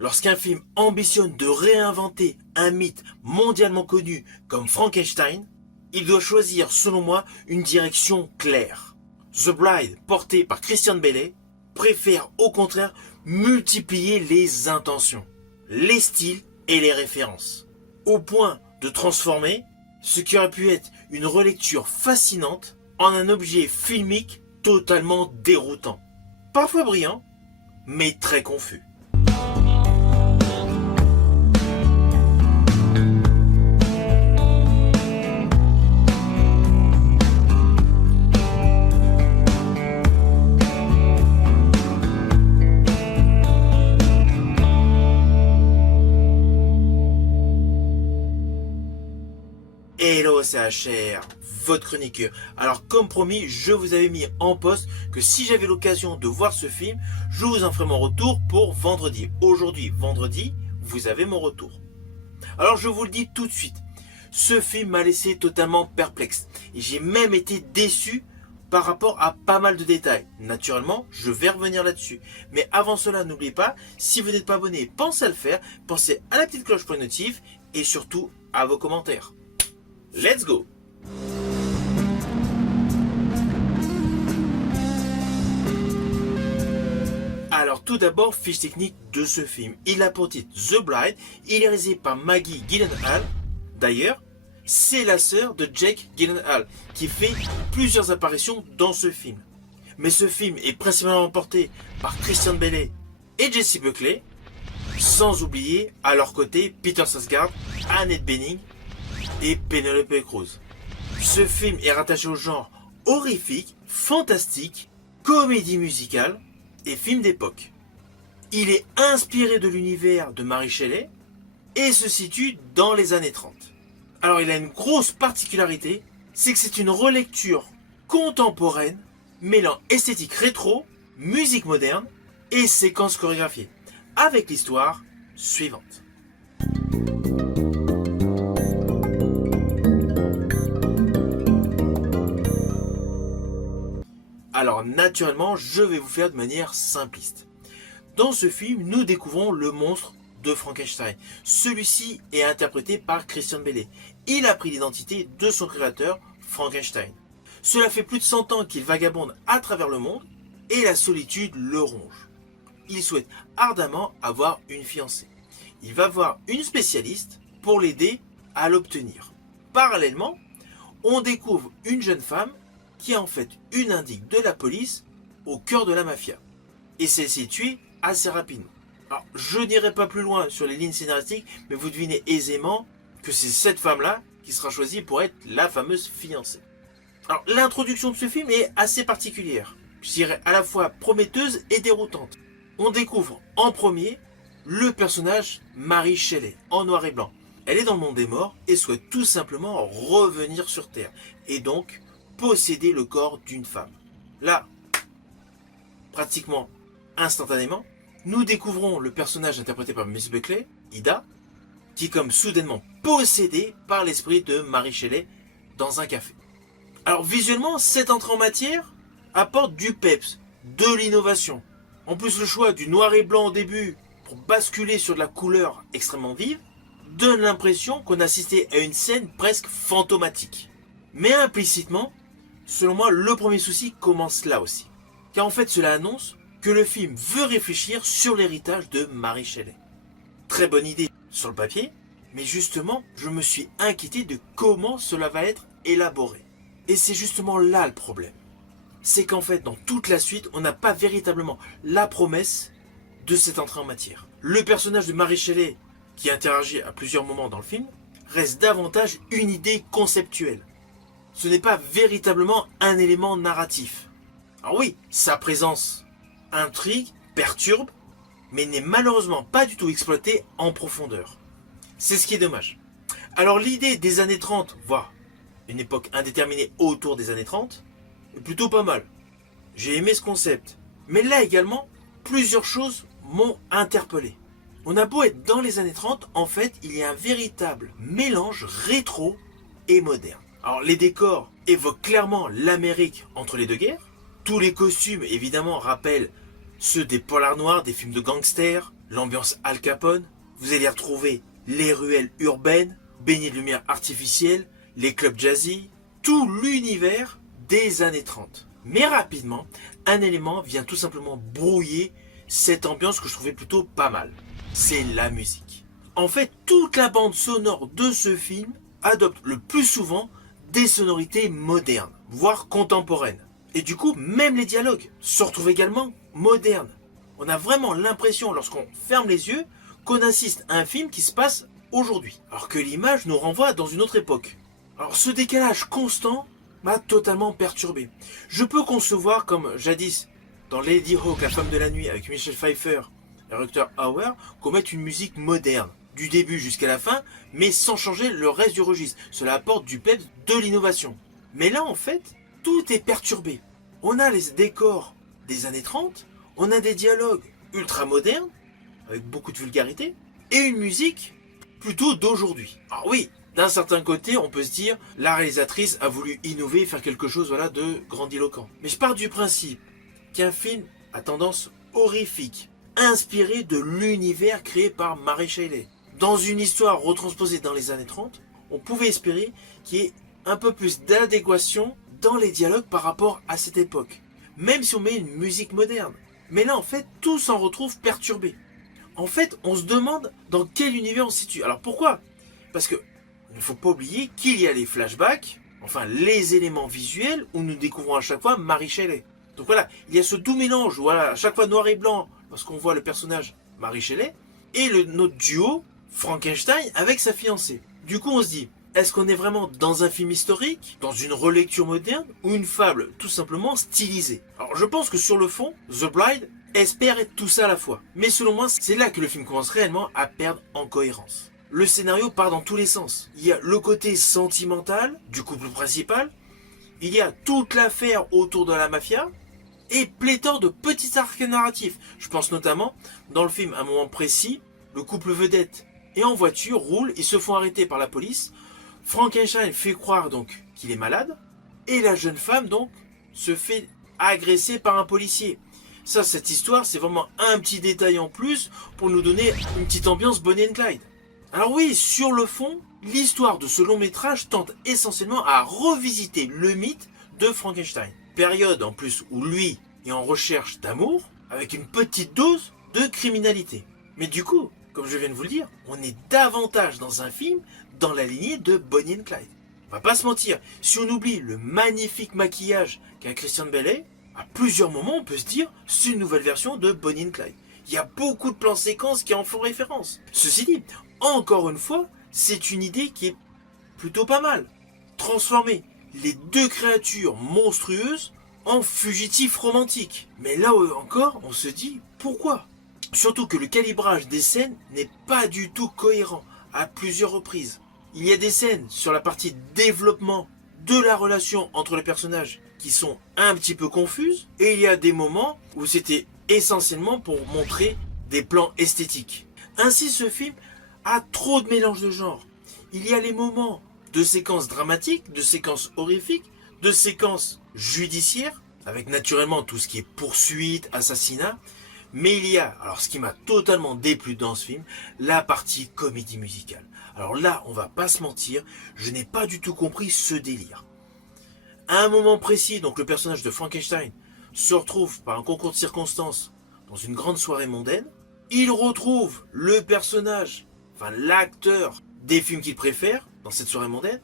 Lorsqu'un film ambitionne de réinventer un mythe mondialement connu comme Frankenstein, il doit choisir, selon moi, une direction claire. The Bride, porté par Christian Bale, préfère au contraire multiplier les intentions, les styles et les références, au point de transformer ce qui aurait pu être une relecture fascinante en un objet filmique totalement déroutant. Parfois brillant, mais très confus. Hello, c'est HR, votre chroniqueur. Alors comme promis, je vous avais mis en poste que si j'avais l'occasion de voir ce film, je vous en ferai mon retour pour vendredi. Aujourd'hui, vendredi, vous avez mon retour. Alors je vous le dis tout de suite, ce film m'a laissé totalement perplexe. Et j'ai même été déçu par rapport à pas mal de détails. Naturellement, je vais revenir là-dessus. Mais avant cela, n'oubliez pas, si vous n'êtes pas abonné, pensez à le faire. Pensez à la petite cloche pour les notifs et surtout à vos commentaires. Let's go! Alors tout d'abord, fiche technique de ce film. Il a pour titre The Bride, il est réalisé par Maggie Gyllenhaal. D'ailleurs, c'est la sœur de Jake Gyllenhaal qui fait plusieurs apparitions dans ce film. Mais ce film est principalement porté par Christian Bale et Jessie Buckley, sans oublier à leur côté Peter Sarsgaard, Annette Bening et Penelope Cruz. Ce film est rattaché au genre horrifique, fantastique, comédie musicale et film d'époque. Il est inspiré de l'univers de Mary Shelley et se situe dans les années 30. Alors il a une grosse particularité, c'est que c'est une relecture contemporaine mêlant esthétique rétro, musique moderne et séquences chorégraphiées, avec l'histoire suivante. Alors naturellement, je vais vous faire de manière simpliste. Dans ce film, nous découvrons le monstre de Frankenstein. Celui-ci est interprété par Christian Bale. Il a pris l'identité de son créateur, Frankenstein. Cela fait plus de 100 ans qu'il vagabonde à travers le monde et la solitude le ronge. Il souhaite ardemment avoir une fiancée. Il va voir une spécialiste pour l'aider à l'obtenir. Parallèlement, on découvre une jeune femme qui est en fait une indique de la police au cœur de la mafia. Et celle-ci est tuée assez rapidement. Alors, je n'irai pas plus loin sur les lignes scénaristiques, mais vous devinez aisément que c'est cette femme-là qui sera choisie pour être la fameuse fiancée. Alors, l'introduction de ce film est assez particulière. Je dirais à la fois prometteuse et déroutante. On découvre en premier le personnage Mary Shelley, en noir et blanc. Elle est dans le monde des morts et souhaite tout simplement revenir sur Terre. Et donc, posséder le corps d'une femme. Là, pratiquement instantanément, nous découvrons le personnage interprété par Miss Buckley, Ida, qui est comme soudainement possédée par l'esprit de Mary Shelley dans un café. Alors visuellement, cette entrée en matière apporte du peps, de l'innovation. En plus, le choix du noir et blanc au début pour basculer sur de la couleur extrêmement vive donne l'impression qu'on assistait à une scène presque fantomatique. Mais implicitement, selon moi, le premier souci commence là aussi. Car en fait, cela annonce que le film veut réfléchir sur l'héritage de Mary Shelley. Très bonne idée sur le papier, mais justement, je me suis inquiété de comment cela va être élaboré. Et c'est justement là le problème. C'est qu'en fait, dans toute la suite, on n'a pas véritablement la promesse de cette entrée en matière. Le personnage de Mary Shelley, qui interagit à plusieurs moments dans le film, reste davantage une idée conceptuelle. Ce n'est pas véritablement un élément narratif. Alors oui, sa présence intrigue, perturbe, mais n'est malheureusement pas du tout exploitée en profondeur. C'est ce qui est dommage. Alors l'idée des années 30, voire une époque indéterminée autour des années 30, est plutôt pas mal. J'ai aimé ce concept. Mais là également, plusieurs choses m'ont interpellé. On a beau être dans les années 30, en fait, il y a un véritable mélange rétro et moderne. Alors les décors évoquent clairement l'Amérique entre les deux guerres. Tous les costumes évidemment rappellent ceux des polars noirs, des films de gangsters. l'ambiance Al Capone, vous allez retrouver les ruelles urbaines, baignées de lumière artificielle, les clubs jazzy, tout l'univers des années 30. Mais rapidement, un élément vient tout simplement brouiller cette ambiance que je trouvais plutôt pas mal. C'est la musique. En fait, toute la bande sonore de ce film adopte le plus souvent des sonorités modernes, voire contemporaines. Et du coup, même les dialogues se retrouvent également modernes. On a vraiment l'impression, lorsqu'on ferme les yeux, qu'on assiste à un film qui se passe aujourd'hui, alors que l'image nous renvoie dans une autre époque. Alors ce décalage constant m'a totalement perturbé. Je peux concevoir comme jadis dans Lady Hawk, la femme de la nuit avec Michelle Pfeiffer et Rutger Hauer, qu'on mette une musique moderne, du début jusqu'à la fin, mais sans changer le reste du registre. Cela apporte du peps, de l'innovation. Mais là en fait, tout est perturbé. On a les décors des années 30, on a des dialogues ultra modernes, avec beaucoup de vulgarité, et une musique plutôt d'aujourd'hui. Alors oui, d'un certain côté, on peut se dire, la réalisatrice a voulu innover et faire quelque chose de grandiloquent. Mais je pars du principe qu'un film a tendance horrifique, inspiré de l'univers créé par Mary Shelley. Dans une histoire retransposée dans les années 30, on pouvait espérer qu'il y ait un peu plus d'adéquation dans les dialogues par rapport à cette époque. Même si on met une musique moderne. Mais là, en fait, tout s'en retrouve perturbé. En fait, on se demande dans quel univers on se situe. Alors pourquoi? Parce que il ne faut pas oublier qu'il y a les flashbacks, enfin les éléments visuels où nous découvrons à chaque fois Mary Shelley. Donc voilà, il y a ce doux mélange, voilà, à chaque fois noir et blanc, parce qu'on voit le personnage Mary Shelley, et notre duo Frankenstein avec sa fiancée. Du coup, on se dit, est-ce qu'on est vraiment dans un film historique, dans une relecture moderne, ou une fable tout simplement stylisée? Alors je pense que sur le fond, The Bride espère être tout ça à la fois. Mais selon moi, c'est là que le film commence réellement à perdre en cohérence. Le scénario part dans tous les sens. Il y a le côté sentimental du couple principal, il y a toute l'affaire autour de la mafia, et pléthore de petits arcs narratifs. Je pense notamment, dans le film, à un moment précis, le couple vedette est en voiture, roule, ils se font arrêter par la police, Frankenstein fait croire donc qu'il est malade, et la jeune femme donc se fait agresser par un policier. Ça, cette histoire, c'est vraiment un petit détail en plus pour nous donner une petite ambiance Bonnie and Clyde. Alors oui, sur le fond, l'histoire de ce long métrage tente essentiellement à revisiter le mythe de Frankenstein. Période en plus où lui est en recherche d'amour, avec une petite dose de criminalité. Mais du coup, comme je viens de vous le dire, on est davantage dans un film dans la lignée de Bonnie and Clyde. On va pas se mentir, si on oublie le magnifique maquillage qu'a Christian Bale, à plusieurs moments on peut se dire c'est une nouvelle version de Bonnie and Clyde. Il y a beaucoup de plans séquences qui en font référence. Ceci dit, encore une fois, c'est une idée qui est plutôt pas mal. Transformer les deux créatures monstrueuses en fugitifs romantiques. Mais là encore, on se dit pourquoi? Surtout que le calibrage des scènes n'est pas du tout cohérent à plusieurs reprises. Il y a des scènes sur la partie développement de la relation entre les personnages qui sont un petit peu confuses, et il y a des moments où c'était essentiellement pour montrer des plans esthétiques. Ainsi, ce film a trop de mélange de genres. Il y a les moments de séquences dramatiques, de séquences horrifiques, de séquences judiciaires, avec naturellement tout ce qui est poursuite, assassinat, mais il y a, alors ce qui m'a totalement déplu dans ce film, la partie comédie musicale. Alors là, on va pas se mentir, je n'ai pas du tout compris ce délire. À un moment précis, donc le personnage de Frankenstein se retrouve par un concours de circonstances dans une grande soirée mondaine. Il retrouve le personnage, enfin l'acteur des films qu'il préfère dans cette soirée mondaine,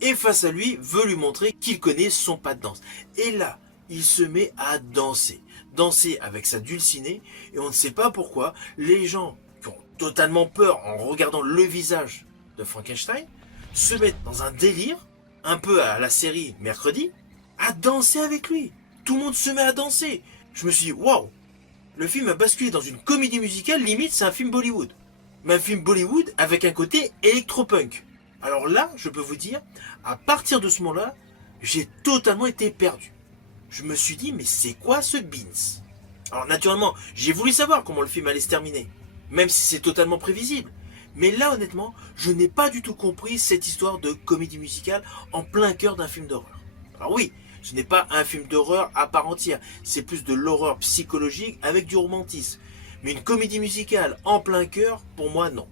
et face à lui veut lui montrer qu'il connaît son pas de danse. Et là, il se met à danser. Danser avec sa dulcinée, et on ne sait pas pourquoi, les gens qui ont totalement peur en regardant le visage de Frankenstein se mettent dans un délire, un peu à la série Mercredi, à danser avec lui. Tout le monde se met à danser. Je me suis dit, waouh, le film a basculé dans une comédie musicale, limite c'est un film Bollywood. Mais un film Bollywood avec un côté électropunk. Alors là, je peux vous dire, à partir de ce moment-là, j'ai totalement été perdu. Je me suis dit, mais c'est quoi ce Beans? Alors naturellement, j'ai voulu savoir comment le film allait se terminer, même si c'est totalement prévisible. Mais là, honnêtement, je n'ai pas du tout compris cette histoire de comédie musicale en plein cœur d'un film d'horreur. Alors oui, ce n'est pas un film d'horreur à part entière, c'est plus de l'horreur psychologique avec du romantisme. Mais une comédie musicale en plein cœur, pour moi, non.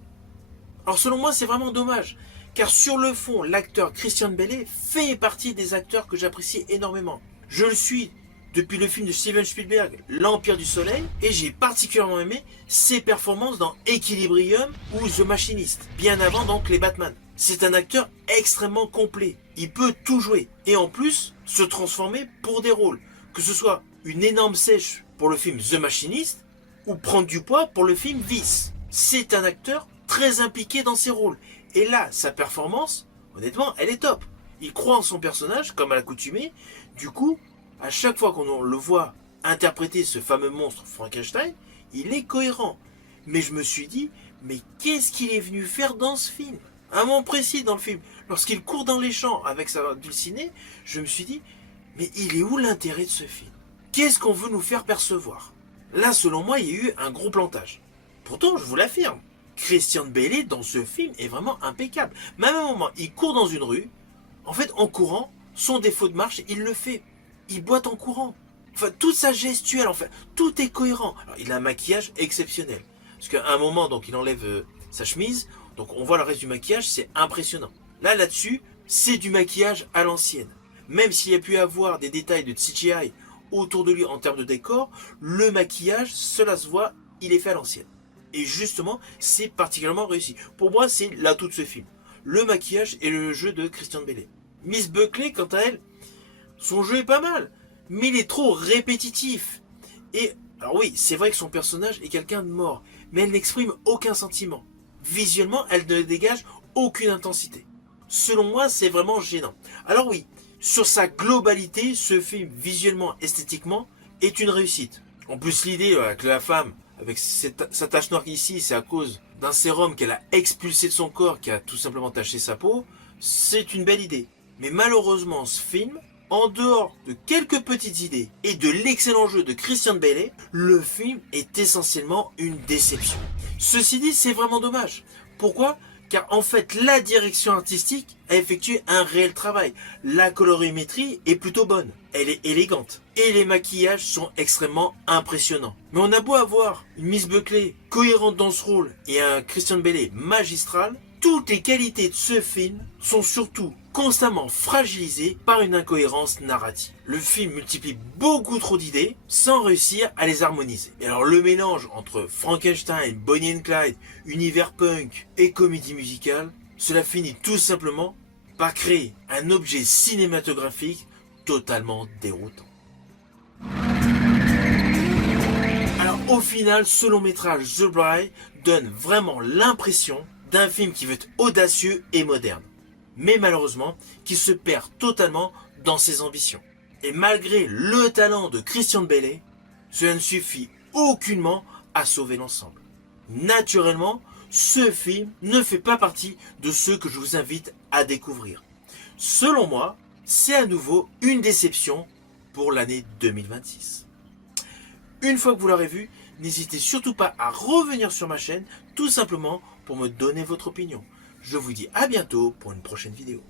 Alors selon moi, c'est vraiment dommage, car sur le fond, l'acteur Christian Bale fait partie des acteurs que j'apprécie énormément. Je le suis depuis le film de Steven Spielberg, L'Empire du Soleil, et j'ai particulièrement aimé ses performances dans Equilibrium ou The Machinist, bien avant donc les Batman. C'est un acteur extrêmement complet, il peut tout jouer, et en plus se transformer pour des rôles, que ce soit une énorme sèche pour le film The Machinist, ou prendre du poids pour le film Vice. C'est un acteur très impliqué dans ses rôles, et là, sa performance, honnêtement, elle est top. Il croit en son personnage, comme à l'accoutumée, du coup, à chaque fois qu'on le voit interpréter ce fameux monstre Frankenstein, il est cohérent. Mais je me suis dit, mais qu'est-ce qu'il est venu faire dans ce film? À un moment précis dans le film, lorsqu'il court dans les champs avec sa dulcinée, je me suis dit, mais il est où l'intérêt de ce film? Qu'est-ce qu'on veut nous faire percevoir? Là, selon moi, il y a eu un gros plantage. Pourtant, je vous l'affirme, Christian Bale dans ce film est vraiment impeccable. Même à un moment, il court dans une rue, en fait, en courant, son défaut de marche, il le fait. Il boite en courant. Enfin, toute sa gestuelle, enfin, tout est cohérent. Alors, il a un maquillage exceptionnel. Parce qu'à un moment, donc, il enlève sa chemise, donc on voit le reste du maquillage, c'est impressionnant. Là-dessus, c'est du maquillage à l'ancienne. Même s'il y a pu avoir des détails de CGI autour de lui en termes de décor, le maquillage, cela se voit, il est fait à l'ancienne. Et justement, c'est particulièrement réussi. Pour moi, c'est l'atout de ce film. Le maquillage et le jeu de Christian Bale. Miss Buckley, quant à elle, son jeu est pas mal, mais il est trop répétitif. Et, alors oui, c'est vrai que son personnage est quelqu'un de mort, mais elle n'exprime aucun sentiment. Visuellement, elle ne dégage aucune intensité. Selon moi, c'est vraiment gênant. Alors oui, sur sa globalité, ce film, visuellement, esthétiquement, est une réussite. En plus, l'idée que la femme, avec sa tache noire ici, c'est à cause d'un sérum qu'elle a expulsé de son corps, qui a tout simplement taché sa peau, c'est une belle idée. Mais malheureusement, ce film, en dehors de quelques petites idées et de l'excellent jeu de Christian Bale, le film est essentiellement une déception. Ceci dit, c'est vraiment dommage. Pourquoi ? Car en fait, la direction artistique a effectué un réel travail. La colorimétrie est plutôt bonne. Elle est élégante. Et les maquillages sont extrêmement impressionnants. Mais on a beau avoir une Miss Buckley cohérente dans ce rôle et un Christian Bale magistral, toutes les qualités de ce film sont surtout constamment fragilisées par une incohérence narrative. Le film multiplie beaucoup trop d'idées sans réussir à les harmoniser. Et alors le mélange entre Frankenstein, Bonnie and Clyde, univers punk et comédie musicale, cela finit tout simplement par créer un objet cinématographique totalement déroutant. Alors au final, ce long métrage The Bride donne vraiment l'impression d'un film qui veut être audacieux et moderne, mais malheureusement qui se perd totalement dans ses ambitions. Et malgré le talent de Christian Bale, cela ne suffit aucunement à sauver l'ensemble. Naturellement, ce film ne fait pas partie de ceux que je vous invite à découvrir. Selon moi, c'est à nouveau une déception pour l'année 2026. Une fois que vous l'aurez vu, n'hésitez surtout pas à revenir sur ma chaîne, tout simplement pour me donner votre opinion. Je vous dis à bientôt pour une prochaine vidéo.